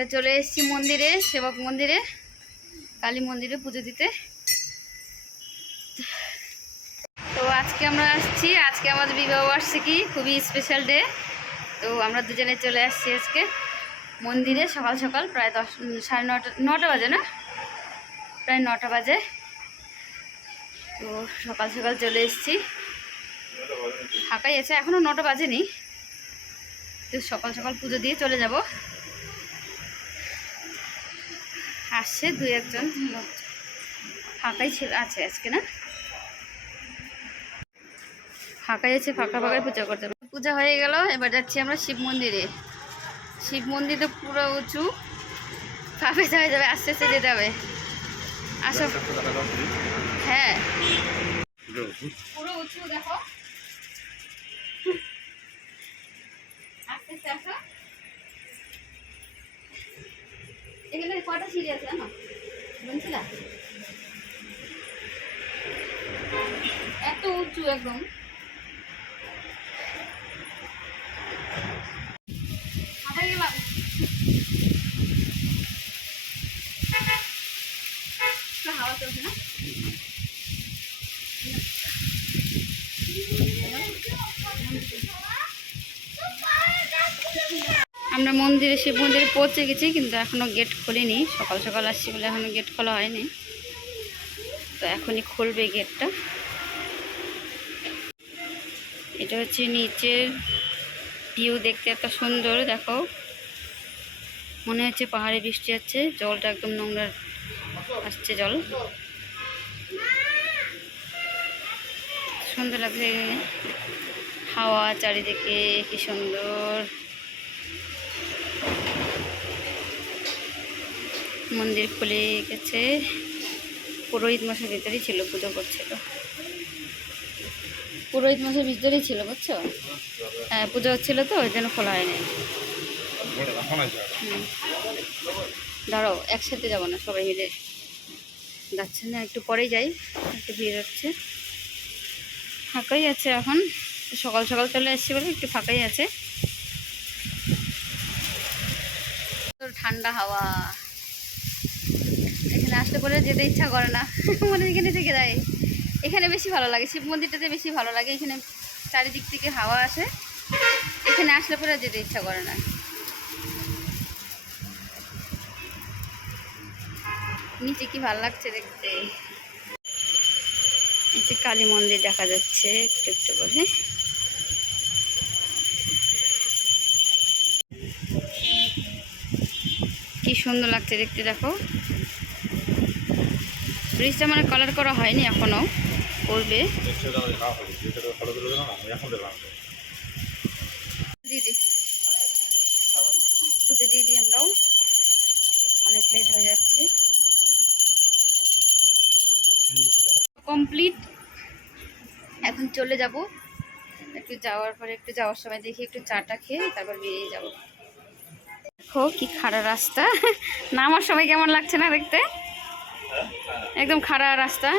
আমরা চলে এসেছি মন্দিরে, সেবক মন্দিরে, কালী মন্দিরে পুজো দিতে। তো আজকে আমরা আসছি, আজকে আমাদের বিবাহ বার্ষিকী, খুবই স্পেশাল ডে। তো আমরা দুজনে চলে আসছি আজকে মন্দিরে সকাল সকাল, প্রায় 9:30 বাজে, না প্রায় 9টা বাজে। তো সকাল সকাল চলে এসেছি, ফাঁকাই আছে, এখনও 9টা বাজেনি। তো সকাল সকাল পুজো দিয়ে চলে যাব। আসছে 2-1 জন, ফাঁকাই ছিল আছে আজকে, না ফাঁকাই আছে, ফাঁকায় পূজা করতে হবে। পূজা হয়ে গেল, এবার যাচ্ছি আমরা শিব মন্দিরে। শিব মন্দিরে পুরো উঁচু, পাবে যাওয়া যাবে, আস্তে আস্তে যেতে হবে। আসো। হ্যাঁ, পুরো উঁচু, দেখো আস্তে আস্তে আসো। এখানে কটা সিঁড়ি আছে জানো, বলছিলাম এত উঁচু একদম। হাওয়া চলছে না, আমরা মন্দিরে, শিব মন্দিরে পৌঁছে গেছি, কিন্তু এখনো গেট খোলেনি। সকাল সকাল আসছি বলে এখনো গেট খোলা হয়নি, তো এখনই খুলবে গেটটা। এটা হচ্ছে নিচের ভিউ, দেখতে এত সুন্দর। দেখো, মনে হচ্ছে পাহাড়ে বৃষ্টি হচ্ছে, জলটা একদম নোংরা আসছে জল, সুন্দর লাগছে। হাওয়া চারিদিকে, কি সুন্দর। মন্দির খুলে গেছে, পুরোহিত মশাই ভিতরেই ছিল, পুজো করছিল। পুরোহিত মশাই ভিতরেই ছিল, বুঝছো? হ্যাঁ, পুজো হচ্ছিল তো, ওই জন্য খোলা হয়নি। দাঁড়াও, একসাথে যাবো না, সবাই মিলে যাচ্ছে না, একটু পরেই যাই, একটু ভিড় হচ্ছে। ফাঁকাই আছে এখন, সকাল সকাল চলে এসেছি বলে একটু ফাঁকাই আছে। ঠান্ডা হাওয়া, এখানে আসতে পরে যেতে ইচ্ছা করে না, মানে এখানে থেকে যায়। এখানে বেশি ভালো লাগে, শিব মন্দিরটাতে বেশি ভালো লাগে। এখানে চারিদিক থেকে হাওয়া আসে, এখানে আসলে পরে যেতে ইচ্ছা করে না। নিচে কি ভালো লাগছে দেখতে। এই যে কালী মন্দির দেখা যাচ্ছে একটু একটু করে। কি সুন্দর লাগছে দেখতে, দেখো। ব্রিজটা মানে কালার করা হয়নি এখনো, করবে। দিদি পুজো দিয়ে দিই আমরাও, অনেক লেট হয়ে যাচ্ছে। কমপ্লিট, এখন চলে যাব। একটু যাওয়ার পরে, একটু যাওয়ার সময় দেখি একটু চাটা খেয়ে তারপর বেরিয়ে যাব। দেখো কি খাড়া রাস্তা, নামার সময় কেমন লাগছে না দেখতে, একদম খাড়া রাস্তা।